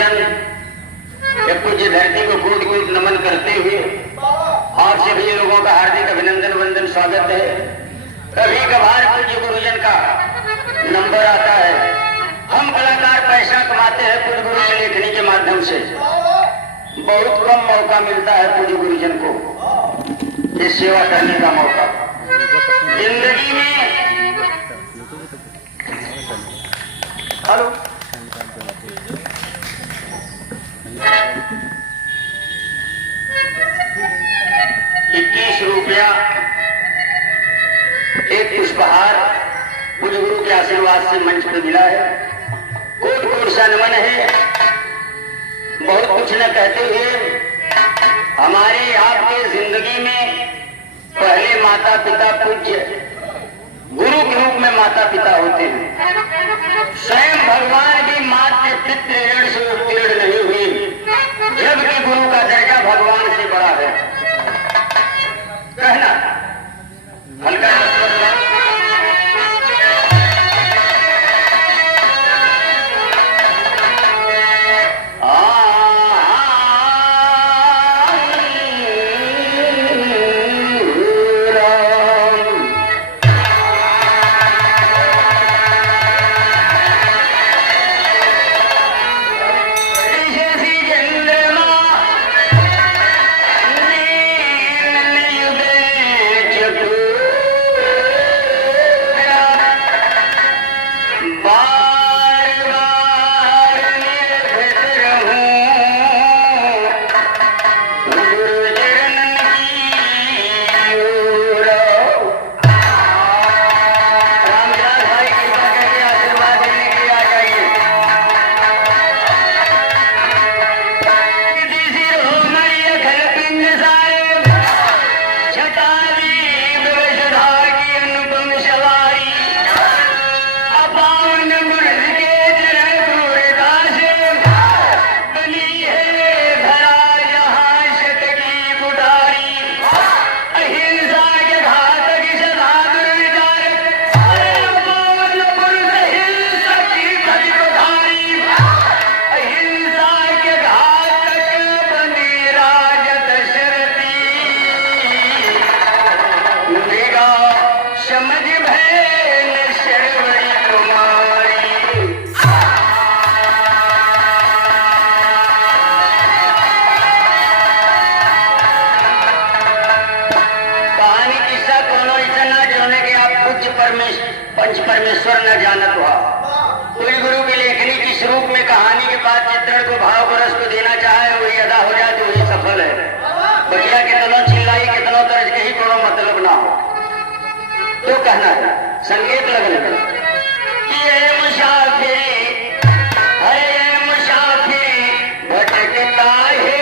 गुरुजन के पूज्य धरती को कूट कूट नमन करते हुए और सभी लोगों का हार्दिक अभिनंदन वंदन स्वागत है। कभी कभार पूज्य गुरुजन का नंबर आता है। हम कलाकार पैसा कमाते हैं पूज्य गुरु की लेखनी के माध्यम से। बहुत कम मौका मिलता है पूज्य गुरुजन को ये सेवा करने का मौका जिंदगी में। हेलो 21 रुपया एक पुष्पहार पूज्य गुरु के आशीर्वाद से मंच पर मिला है। कोट कोट सा नमन है। बहुत कुछ न कहते हुए हमारे आपके जिंदगी में पहले माता पिता पूज्य गुरु के रूप में माता पिता होते हैं। स्वयं भगवान भी मात्र पितृ ऋण से उत्तीर्ण नहीं हुए, जबकि गुरु का दर्जा भगवान से बड़ा है। कहना हल्का पंच परमेश्वर न जानत हुआ। पूज्य गुरु की लेखनी किस रूप में कहानी के बाद चित्रण को भाव को रस को देना चाहे वही अदा हो जाए तो वही सफल है। बचिया कितनों चिल्लाई कितनों तरज के ही कोनो मतलब ना हो तो कहना है संगीत लगन ये मुसाफिरी भटकता है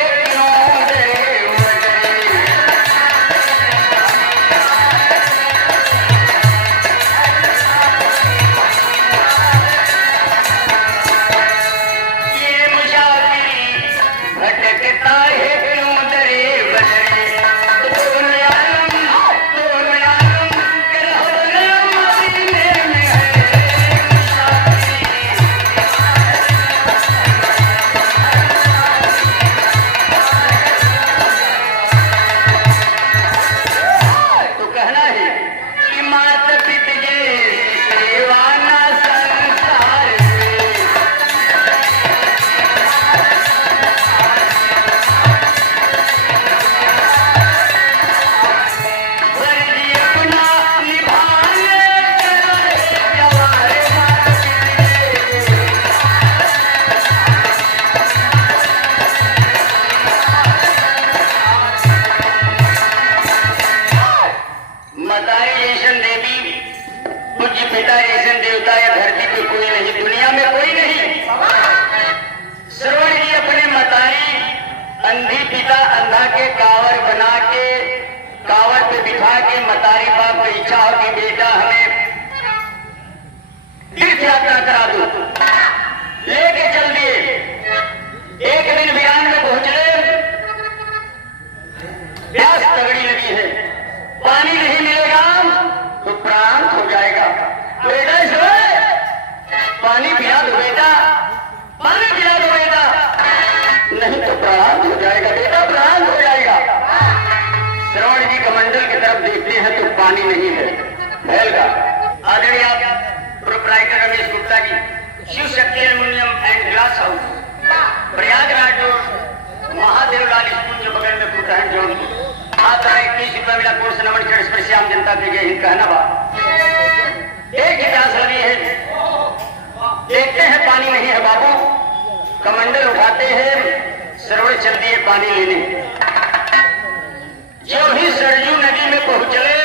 मतारी बाप की इच्छा हो कि बेटा हमें तीर्थ यात्रा करा दो, लेके चल दिए। एक दिन बिहान में पहुंचे, प्यास तगड़ी लगी है, पानी नहीं मिलेगा तो प्राण हो जाएगा। बेटा पानी पिला दो बेटा, पानी पिला दो बेटा। पानी नहीं है। भैल का आदरणीय proprietor Ramesh Gupta ji, Shiv Shakti aluminium and glass house, Prayagraj road, Mahadev Lal school के बगल में कुटहन जौनपुर। आता है 21 रुपया मिला कोर्स नमन चढ़ पर श्याम जनता के जय हिंद कहना बा। एक ही प्यास लगी है, देखते हैं पानी नहीं है बाबू, कमंडल उठाते हैं, सरवड़ चल दिए पानी लेने। जो ही सरजू नदी में पहुंचले,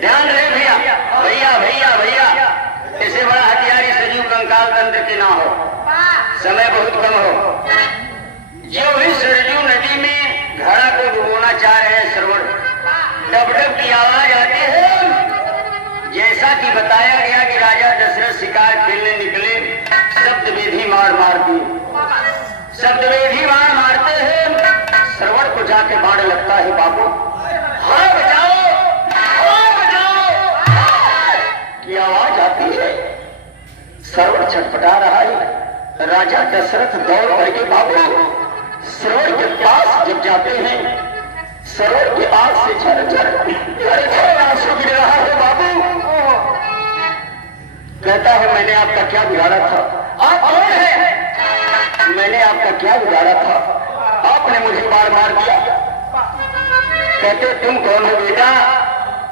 ध्यान रहे भैया भैया भैया भैया, इसे बड़ा हथियारी सजीव कंकाल तंत्र के ना हो, समय बहुत कम हो। जो ही सरजू नदी में घड़ा को डुबोना चाह रहे हैं सरवड़, डब डब की आवाज आती है। जैसा कि बताया गया कि राजा दशरथ शिकार खेलने निकले, शब्द वेधी मार मार दी, शब्द वेधी मार मारते हैं, सरवड़ को जाके बाढ़ लगता है बाबू। हाँ बचाओ की आवाज आती है, सरवड़ छटपटा रहा है। राजा दशरथ दौड़ करके बाबू सरवड़ के पास जब जाते हैं, सरवड़ की आंख से झरझर आंसू गिर रहा है बाबू। कहता है मैंने आपका क्या बिगाड़ा था? आप कौन है? मैंने आपका क्या बिगाड़ा था? आपने मुझे बार मार दिया। कहते तुम कौन हो बेटा?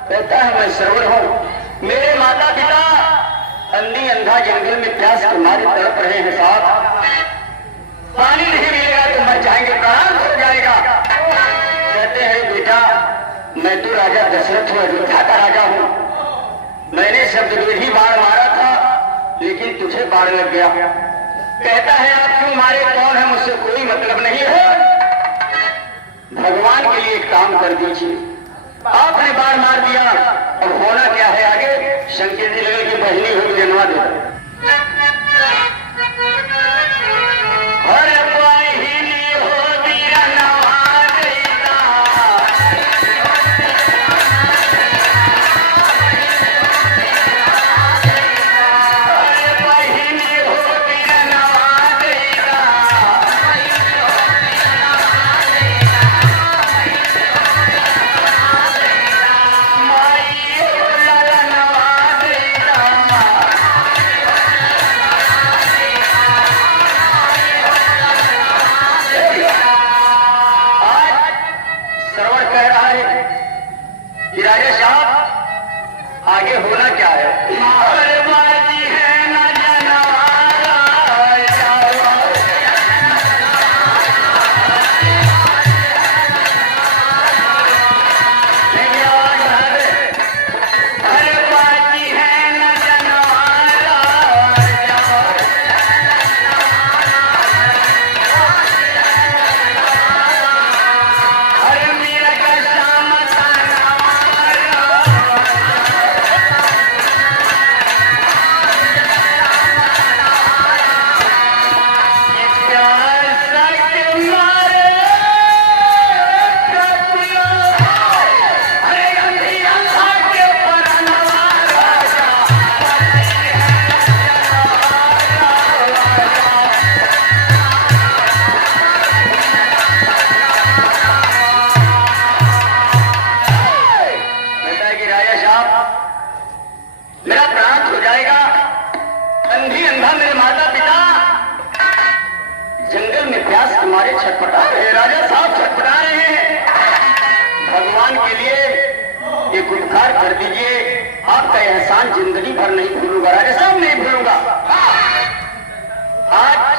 कहता है मैं सरवड़ हूं। मेरे माता पिता अंधी अंधा जंगल में प्यास के मारे तड़प रहे हैं साहब, पानी नहीं मिलेगा तो मर जाएंगे, प्राण हो जाएगा। कहते हैं बेटा मैं तो राजा दशरथ हूं, अयोध्या का राजा हूं, मैंने शब्द वेधी बाढ़ मारा था लेकिन तुझे बाढ़ लग गया। कहता है आप क्यों मारे, कौन है, मुझसे कोई मतलब नहीं है, भगवान के लिए एक काम कर दीजिए। आपने बाढ़ मार दिया, अब होना क्या है आगे? शंकर जी लगे कि बहनी हो जन्मा दे। आगे होना क्या है? मेरा प्राण हो जाएगा। अंधी अंधा मेरे माता पिता जंगल में प्यास के मारे छटपटा रहे हैं, राजा साहब छटपटा रहे हैं। भगवान के लिए एक उपकार कर दीजिए, आपका एहसान जिंदगी भर नहीं भूलूंगा, राजा साहब नहीं भूलूंगा। आज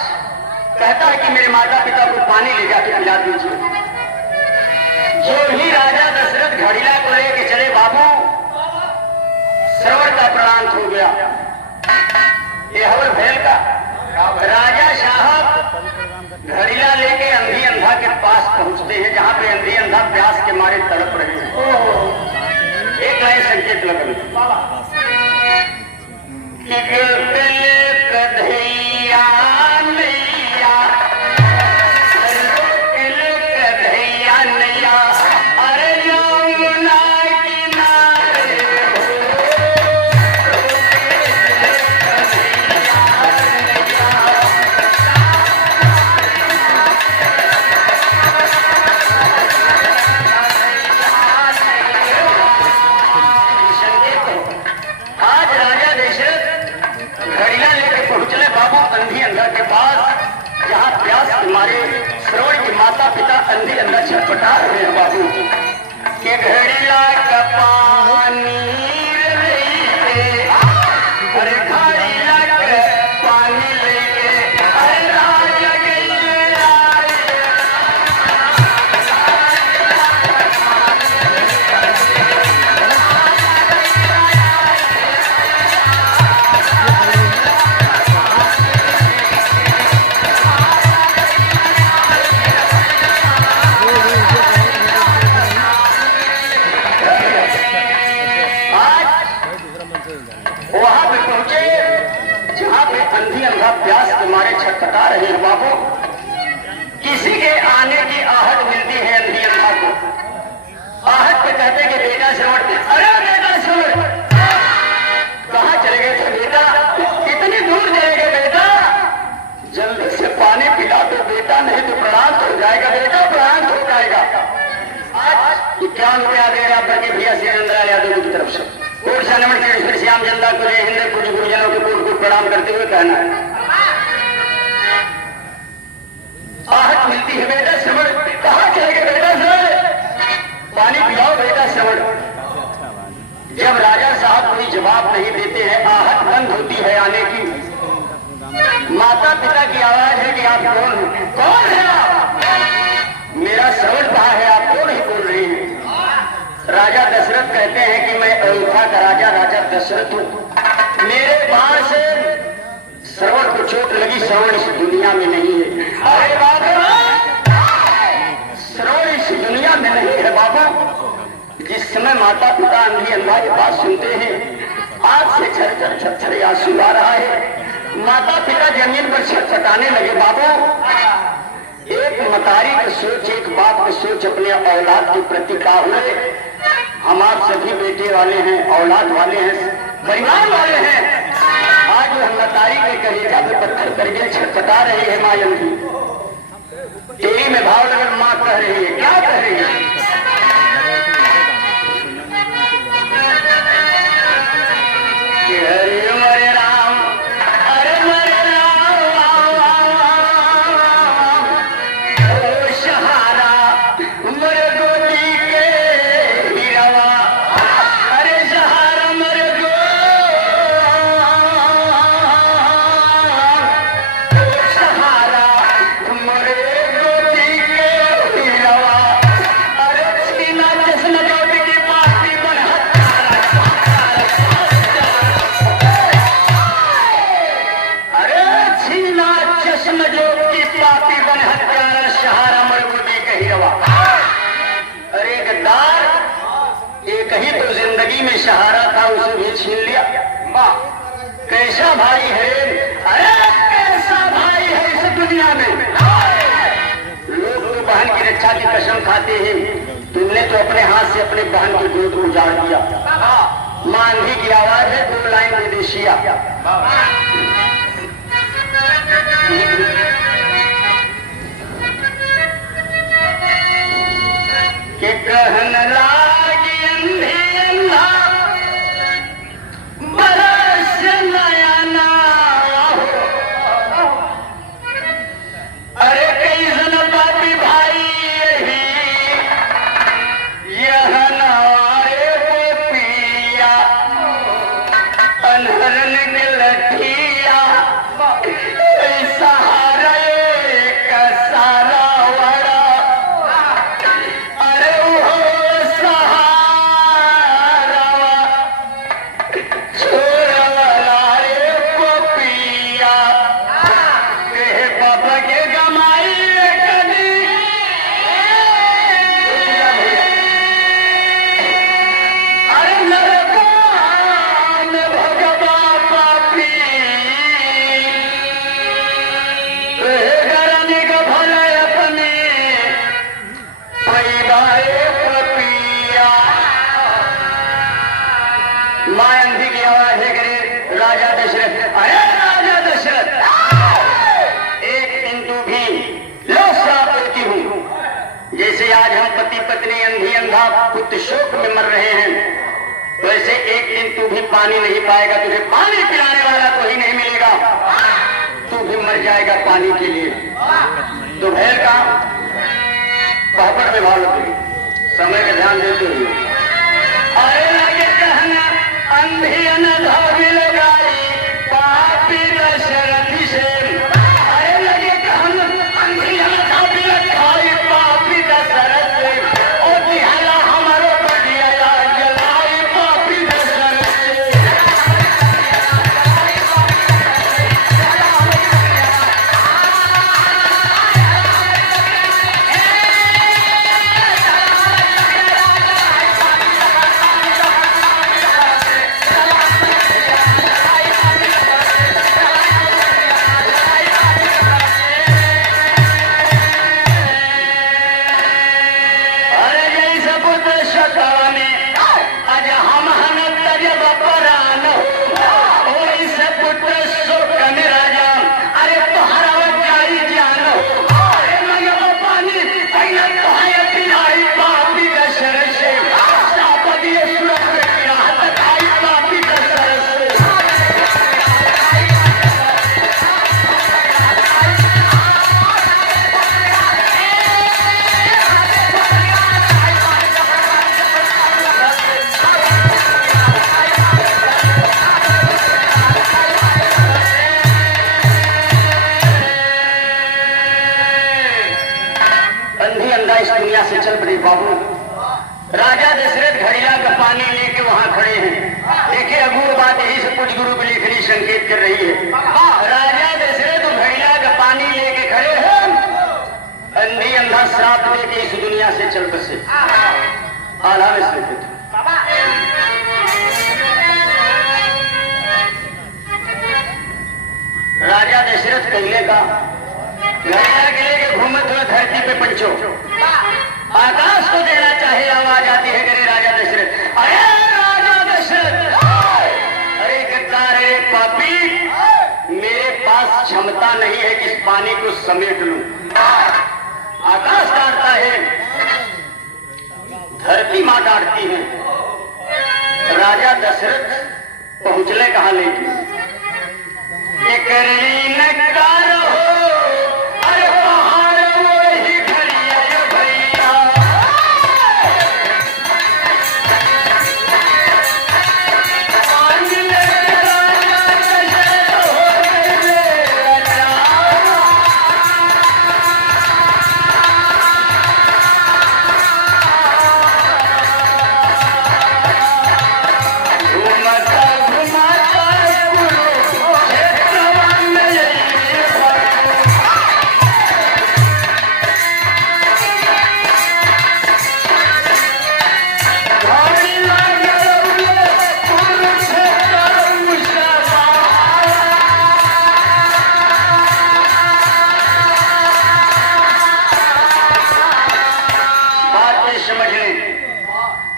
कहता है कि मेरे माता पिता को पानी ले जाके पिला दीजिए। जो ही राजा दशरथ घड़ीला को लेके चले बाबू, सरवड़ का प्राण हो गया। ये हवल भैल का राजा साहब घड़ीला लेके अंधी अंधा के पास पहुंचते हैं, जहां पे अंधी अंधा प्यास के मारे तड़प रहे हैं। एक नए संकेत लगन कन्हैया नैया यहाँ प्यास हमारे श्रवण के माता पिता अंधे अंदर छटपटा रहे हैं बाबू के घड़ीला का पानी अरे घड़ीला का पानी लेके अरे राजा वहां पे पहुंचे जहां पे अंधी अंधा प्यास के मारे छटपटा रहे हैं बाबू किसी के आने की आहट मिलती है अंधी अंधा को आहट पे कहते कि बेटा श्रवण अरे बेटा श्रवण कहाँ चले गए थे बेटा कितनी दूर जाएगा बेटा जल्दी से पानी पिला दो बेटा नहीं तो प्राणांत हो जाएगा बेटा प्राणांत हो जाएगा आज 51 रुपया दे रहा बल्कि भैया श्रीनंदलाल यादव की तरफ से कोट सा नमन श्री श्याम जनता को जय हिंद कुछ गुरुजनों के कोट कोट प्रणाम करते हुए कहना है आहट मिलती है बेटा श्रवण कहाँ चले गए बेटा श्रवण पानी पिलाओ बेटा श्रवण जब राजा साहब कोई जवाब नहीं देते हैं आहट बंद होती है आने की माता पिता की आवाज है कि आप कौन है आप मेरा श्रवण कहाँ है आप क्यों नहीं बोल रही हैं राजा दशरथ कहते हैं कि मैं अयोध्या का राजा राजा दशरथ हूं मेरे बाण से श्रवण को चोट लगी श्रवण इस दुनिया में नहीं है अरे बाबा श्रवण इस दुनिया में नहीं है बाबा जिस समय माता पिता अंधी अंधा ये बात सुनते हैं आज से झरझर झरझर आंसू आ रहा है माता पिता जमीन पर छटपटाने लगे बाबा एक मतारी की सोच एक बाप की सोच अपने औलाद के प्रति का हुए हम आप सभी बेटे वाले हैं औलाद वाले हैं परिवार वाले हैं आज हम मतारी के कलेजा पे पत्थर करके छटपटा रहे हैं माँ अंधी तेरी में भाव लगन माँ कह रही है क्या कह रही है हरे राम अरे हरे राम ओ सहारा मर गोदी के हीरावा अरे सहारा मर गो सहारा मर गोदी के हीरावा अरे छीना जश्न गोदी की पार्टी बन चश्म जो की पापी बन हत्यारा सहारा मरगुदी कही रवा अरे गद्दार एक ही तो जिंदगी में सहारा था उसे भी छीन लिया कैसा भाई है अरे कैसा भाई है इस दुनिया में लोग तो बहन की रक्षा की कसम खाते हैं तुमने तो अपने हाथ से अपने बहन की गोद को उजाड़ दिया मां अंधी की आवाज है 2 लाइन विदेशिया के कहन लागी अंधी अंधा बरस नया नाव अरे कई जन पापी भाई यही यह नारे वो पिया अनहरन के लठिया सहारा एक सारा वड़ा अरे वो सहारा छोड़ा रे पिया बाबा के गमाई कदी अरे नरकान भगवा पापी घराने का भला अपने मां अंधी की आवाज है करे राजा दशरथ अरे राजा दशरथ एक बिंदु भी लो श्राप देती हूं जैसे आज हम पति पत्नी अंधी अंधा पुत्र शोक में मर रहे हैं वैसे एक दिन तू भी पानी नहीं पाएगा तुझे पानी पिलाने वाला कोई नहीं मिलेगा तू भी मर जाएगा पानी के लिए। तो भैर का पापड़ में भाव लगे, समय का ध्यान देते हुए अरे लगे कहना अंधी अनधावी लगाई पापी दशरथी से। अरे लगे कहना अंधी अनधावी लगाई पापी दशरथ से। और दिहाड़ा हमारो बढ़िया जलाई पापी दशरथ से। इस दुनिया से चल पड़े बाबू। राजा दशरथ घड़िया का पानी लेके वहां खड़े हैं। देखिए अबूर बात यही से कुछ गुरु की लेखनी संकेत कर रही है। राजा दशरथ घड़िया का पानी लेके खड़े हैं, अंधी अंधा श्राप लेके इस दुनिया से चल बसे। आला में से राजा दशरथ कहले का घड़िया के लेके घूमत हुए धरती पे पंचो आकाश को देना चाहे आवाज आती है करे राजा दशरथ। अरे राजा दशरथ, अरे गद्दार, अरे पापी, मेरे पास क्षमता नहीं है कि इस पानी को समेट लूं। आकाश डांटता है, धरती मां डांटती है। राजा दशरथ पहुंचले कहां लेके करनी नकार हो।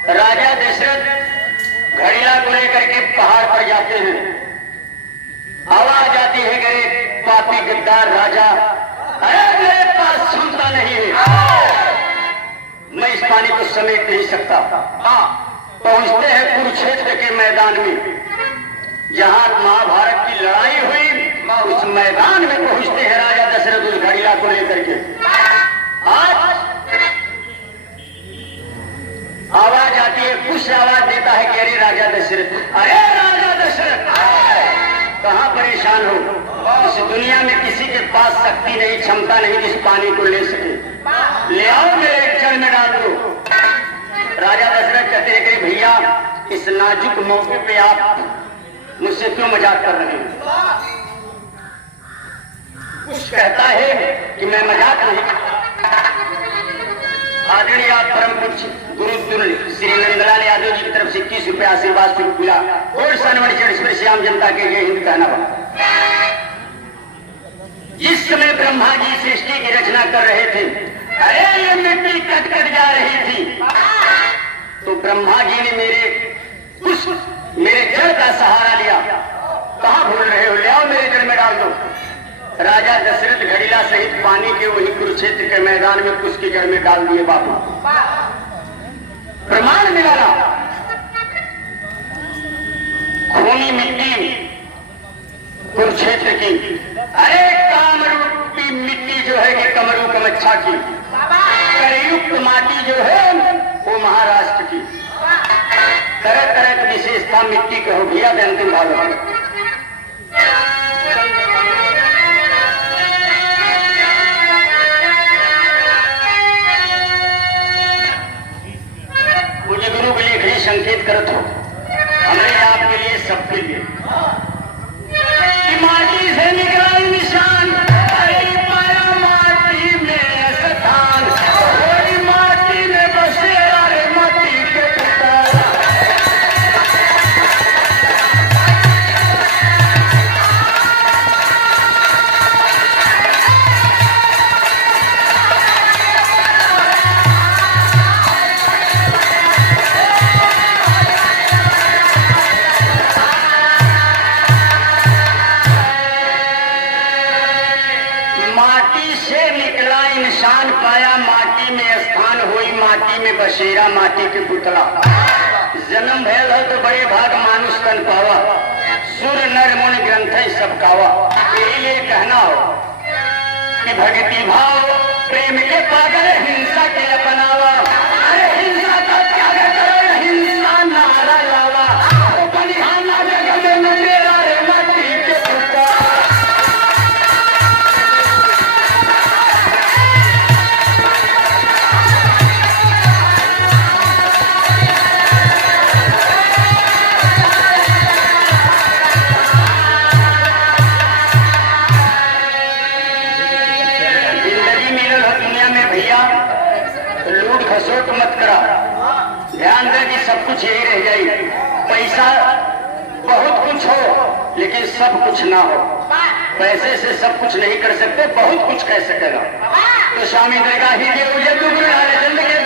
राजा दशरथ घड़िया को लेकर के पहाड़ पर जाते हैं। आवाज आती है गए पापी गद्दार राजा, अरे मेरे पास क्षमता नहीं है, मैं इस पानी को समेट नहीं सकता। पहुंचते हैं कुरुक्षेत्र के मैदान में, जहां महाभारत की लड़ाई हुई। उस मैदान में पहुंचते हैं राजा दशरथ उस घड़िया को लेकर के। आज आवाज आती है, कुछ आवाज देता है कि अरे राजा दशरथ, अरे राजा दशरथ, कहां परेशान हो? इस दुनिया में किसी के पास शक्ति नहीं, क्षमता नहीं जिस पानी को ले सके। ले आओ मेरे जल में डाल दो। राजा दशरथ कहते हैं कि भैया इस नाजुक मौके पे आप मुझसे क्यों मजाक कर रहे हैं? कुछ कहता है कि मैं मजाक नहीं। आदरणीय परम पूज्य गुरु श्री नंदलाल यादव जी की तरफ से 21 रुपया आशीर्वाद स्वरूप मिला। और सनवण चढ़ श्याम जनता के जय हिंद कहना। जिस समय ब्रह्मा जी सृष्टि की रचना कर रहे थे, अरे ये मिट्टी कट कट जा रही थी, तो ब्रह्मा जी ने मेरे जड़ का सहारा लिया। कहां भूल रहे हो, ले आओ मेरे जड़ में डाल दो। राजा दशरथ घड़िला सहित पानी के वही कुरुक्षेत्र के मैदान में उसकी जड़ में डाल दिए बाबू। प्रमाण मिला ना, खूनी मिट्टी कुरुक्षेत्र की अरे कामरूपी मिट्टी जो है कि कमरू कमच्छा की, करयुक्त माटी जो है वो महाराष्ट्र की। तरह तरह की विशेषता मिट्टी के हो भैया अंतिम भाग में। मुझे गुरु के लिए घड़ी संकेत करत हो हमने आपके लिए सबके लिए माटी से निकला निशान, अरे पाया माटी में स्थान, वही माटी में बसेरा रे माटी के पुतला। निशान पाया माटी में स्थान, हुई माटी में बसेरा माटी के पुतला। जन्म भयल हो तो बड़े भाग मानुष तन पावा, सुर नर मुनि ग्रंथ सब कावा। यही लिए कहना हो कि भक्ति भाव प्रेम के पागल हिंसा के अपनावा, अरे हिंसा का त्याग करो हिंसा नारा लावा, बनिहाना जगह में मेरा रे माटी के पुतला। खसोट मत करा, ध्यान दे कि सब कुछ यही रह जाए। पैसा बहुत कुछ हो लेकिन सब कुछ ना हो। पैसे से सब कुछ नहीं कर सकते, बहुत कुछ कह सकेगा। तो स्वामी दरगाह ही के जिंदगी